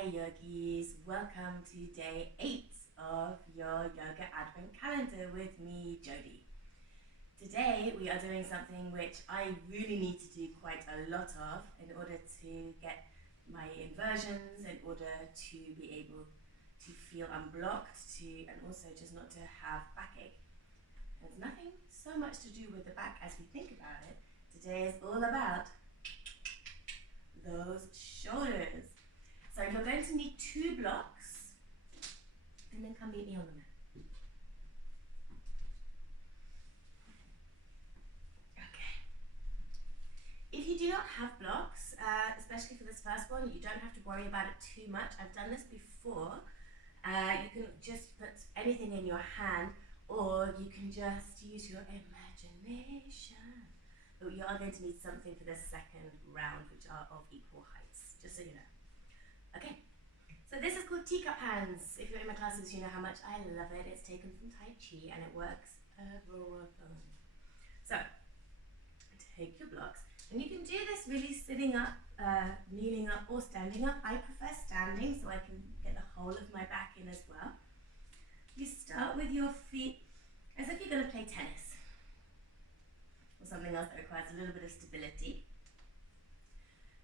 Hi yogis, welcome to day 8 of your yoga advent calendar with me, Jodie. Today we are doing something which I really need to do quite a lot of in order to get my inversions, in order to be able to feel unblocked, and also just not to have backache. There's nothing so much to do with the back as we think about it. Today is all about those shoulders. So you're going to need 2 blocks, and then come meet me on the mat. Okay. If you do not have blocks, especially for this first one, you don't have to worry about it too much. I've done this before. You can just put anything in your hand, or you can just use your imagination. But you are going to need something for this second round, which are of equal heights, just so you know. Okay. So this is called teacup hands. If you're in my classes, you know how much I love it. It's taken from Tai Chi and it works everything. So take your blocks, and you can do this really sitting up, kneeling up, or standing up. I prefer standing so I can get the whole of my back in as well. You start with your feet as if you're going to play tennis or something else that requires a little bit of stability.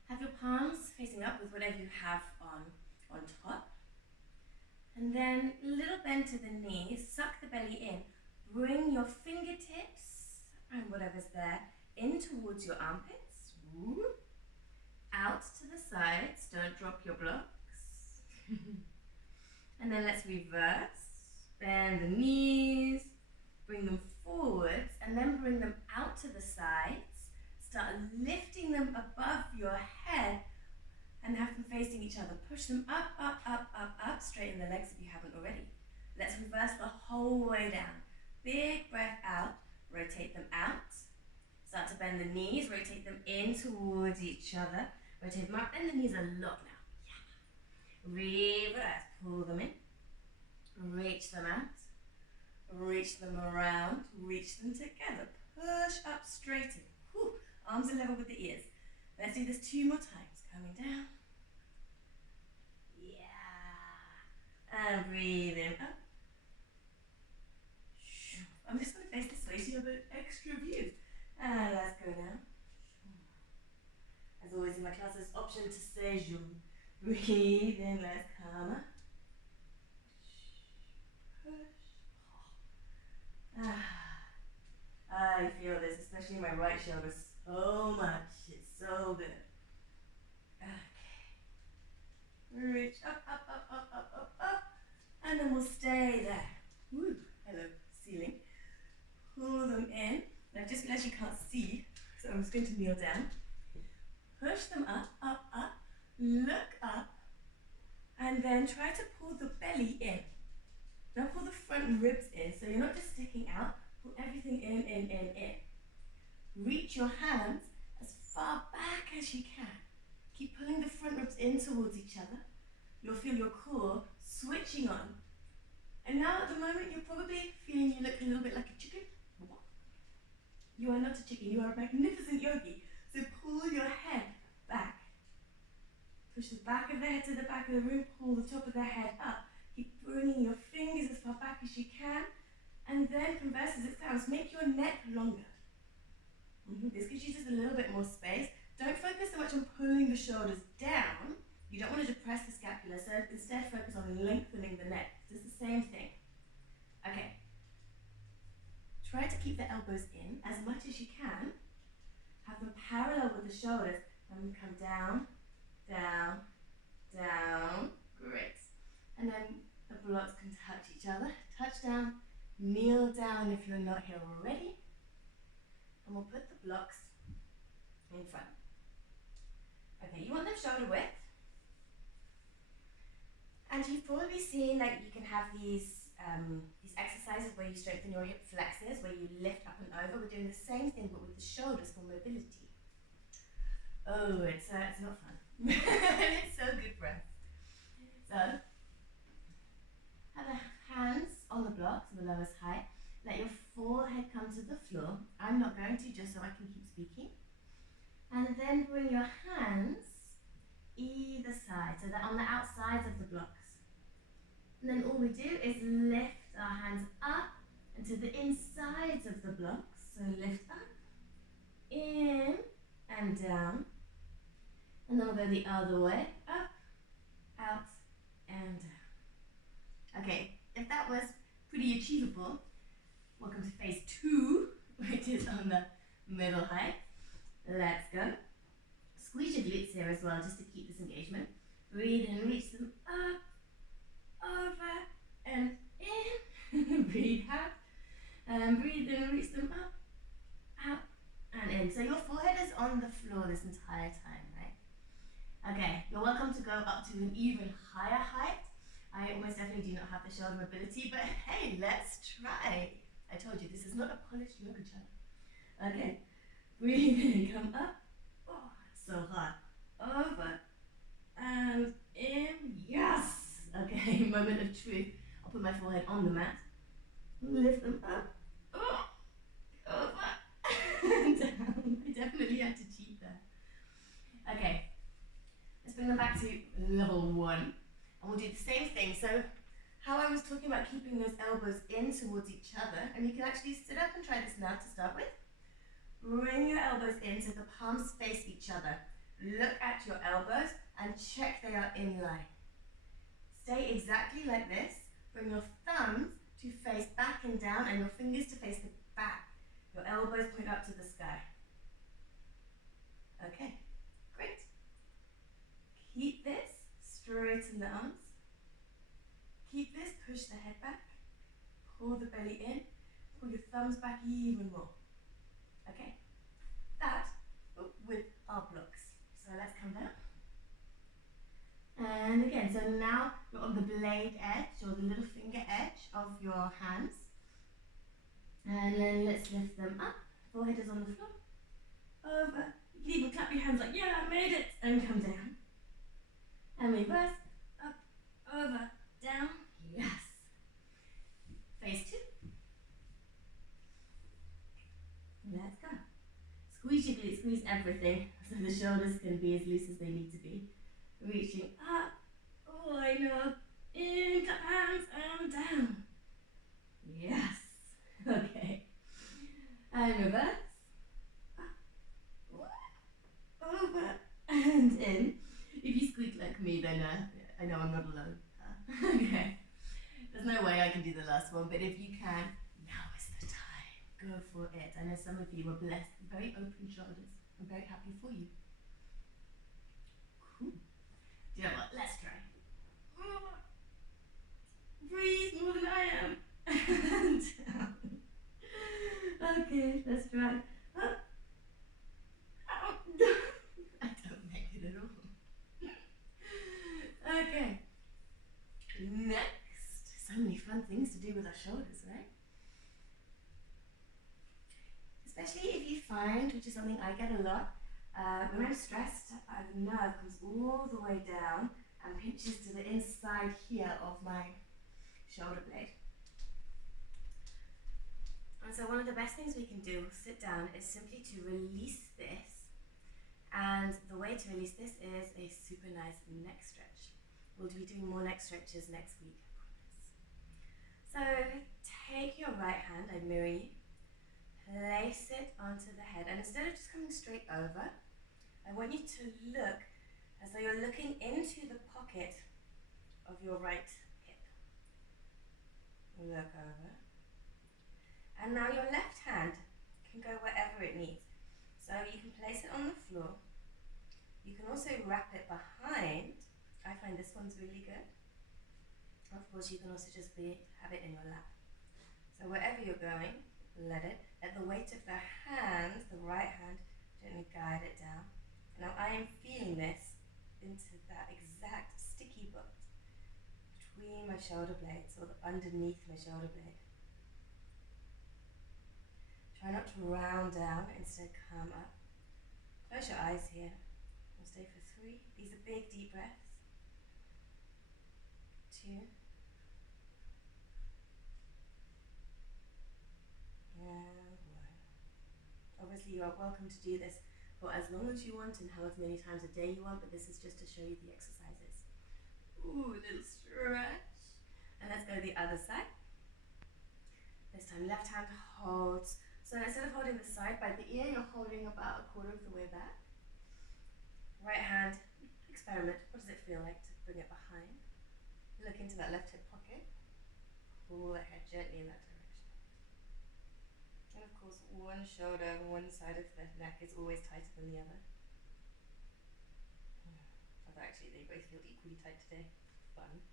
Have your palms facing up with whatever you have on top, and then a little bend to the knees, suck the belly in, bring your fingertips and whatever's there in towards your armpits, out to the sides, don't drop your blocks, and then let's reverse, bend the knees, bring them forwards, and then bring them out to the sides, start lifting them above your head, and have them facing each other. Push them up, up, up, up, up. Straighten the legs if you haven't already. Let's reverse the whole way down. Big breath out. Rotate them out. Start to bend the knees. Rotate them in towards each other. Rotate them up. Bend the knees a lot now. Yeah. Reverse. Pull them in. Reach them out. Reach them around. Reach them together. Push up, straighten. Whew. Arms are level with the ears. Let's do this 2 more times. Coming down. And breathe in up. I'm just going to face this way so you have an extra view. And let's go now. As always in my classes, option to say je. Breathe in, let's come up. Push. I feel this, especially in my right shoulder, so much. It's so good. Okay. Reach up, up, up, up, up, up, up. And then we'll stay there. Woo, hello, ceiling. Pull them in. Now just realize you can't see, so I'm just going to kneel down. Push them up, up, up. Look up. And then try to pull the belly in. Now pull the front ribs in, so you're not just sticking out. Pull everything in. Reach your hands as far back as you can. Keep pulling the front ribs in towards each other. You'll feel your core switching on. And now at the moment you're probably feeling you look a little bit like a chicken. You are not a chicken, you are a magnificent yogi. So pull your head back. Push the back of the head to the back of the room, pull the top of the head up. Keep bringing your fingers as far back as you can. And then, converse as it sounds, make your neck longer. This gives you just a little bit more space. Don't focus so much on pulling the shoulders down. You don't want to depress the scapula, so instead focus on lengthening the neck. It's the same thing. Okay. Try to keep the elbows in as much as you can. Have them parallel with the shoulders, and come down, down, down. Great. And then the blocks can touch each other. Touch down, kneel down if you're not here already. And we'll put the blocks in front. Okay, you want them shoulder width. And you've probably seen that you can have these exercises where you strengthen your hip flexors, where you lift up and over. We're doing the same thing but with the shoulders for mobility. Oh, it's not fun. It's so good for us. So, have the hands on the blocks at the lowest height. Let your forehead come to the floor. I'm not going to, just so I can keep speaking. And then bring your hands either side, so they're on the outsides of the blocks. And then all we do is lift our hands up and to the insides of the blocks. So lift up, in and down. And then we'll go the other way, up, out, and down. Okay, if that was pretty achievable, welcome to phase 2, which is on the middle height. Let's go. Squeeze your glutes here as well, just to keep this engagement. Breathe in, reach them up, over, and in. Breathe out, and breathe in, reach them up, out, and in. So your forehead is on the floor this entire time, right? Okay, you're welcome to go up to an even higher height. I almost definitely do not have the shoulder mobility, but hey, let's try. I told you, this is not a polished yoga channel. Okay, breathe in, come up. Oh, so hard. Over and in. Yes! Okay, moment of truth. I'll put my forehead on the mat. Lift them up. Oh, over and down. I definitely had to cheat there. Okay, let's bring them back to level 1. And we'll do the same thing. So how I was talking about keeping those elbows in towards each other, and you can actually sit up and try this now to start with. Bring your elbows in so the palms face each other. Look at your elbows and check they are in line. Stay exactly like this. Bring your thumbs to face back and down and your fingers to face the back. Your elbows point up to the sky. Okay, great. Keep this, straighten the arms. Keep this, push the head back. Pull the belly in. Pull your thumbs back even more. Okay, that with our blocks. So let's come down. And again, so now you're on the blade edge or the little finger edge of your hands. And then let's lift them up. Forehead is on the floor. Over. You can even clap your hands like, yeah, I made it. And come down. And reverse. Up, over, down. Yes. Phase 2. Let's go. Squeeze your glutes, squeeze everything so the shoulders can be as loose as they need to be. Reaching up, oh I know, in, clap hands, and down. Yes. Okay. And reverse. Up, over, and in. If you squeak like me, then I know I'm not alone. Okay. There's no way I can do the last one, but if you can, now is the time. Go for it. I know some of you were blessed with very open shoulders. I'm very happy for you. Cool. Do you know what? Let's try. Breathe more than I am. And down. Okay, let's try. Up. Out. I don't make it at all. Okay. Next. So many fun things to do with our shoulders, right? Especially if you find, which is something I get a lot, when I'm stressed, the nerve comes all the way down and pinches to the inside here of my shoulder blade. And so one of the best things we can do, sit down, is simply to release this. And the way to release this is a super nice neck stretch. We'll be doing more neck stretches next week, I promise. So take your right hand, I mirror you. Place it onto the head, and instead of just coming straight over, I want you to look as though you're looking into the pocket of your right hip. Look over. And now your left hand can go wherever it needs. So you can place it on the floor. You can also wrap it behind. I find this one's really good. Of course, you can also just have it in your lap. So wherever you're going, let the weight of the hand, the right hand, gently guide it down. Now I am feeling this into that exact sticky bit between my shoulder blades or underneath my shoulder blade. Try not to round down, instead come up. Close your eyes here. We'll stay for 3. These are big deep breaths. 2. And 1. Obviously you are welcome to do this for as long as you want and however many times a day you want, but this is just to show you the exercises. Ooh, a little stretch. And let's go the other side. This time left hand holds. So instead of holding the side by the ear, you're holding about a quarter of the way back. Right hand, experiment. What does it feel like to bring it behind? Look into that left hip pocket. Pull the head gently in that direction. And of course, one shoulder, one side of the neck is always tighter than the other. Although actually they both feel equally tight today. Fun.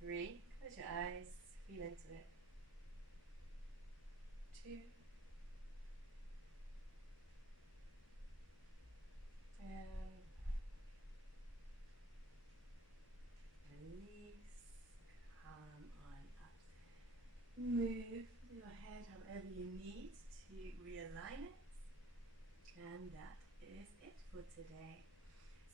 3, close your eyes, feel into it. 2, and release, come on up. Move your head however you need to realign it. And that is it for today.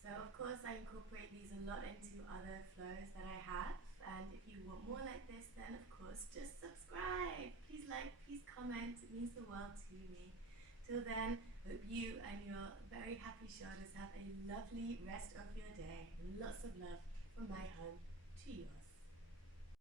So of course I incorporate these a lot into other flows that I have, and if you want more like this, then of course just subscribe. Please like, please comment, it means the world to me. Till then, hope you and your very happy shoulders have a lovely rest of your day, and lots of love from my home to yours.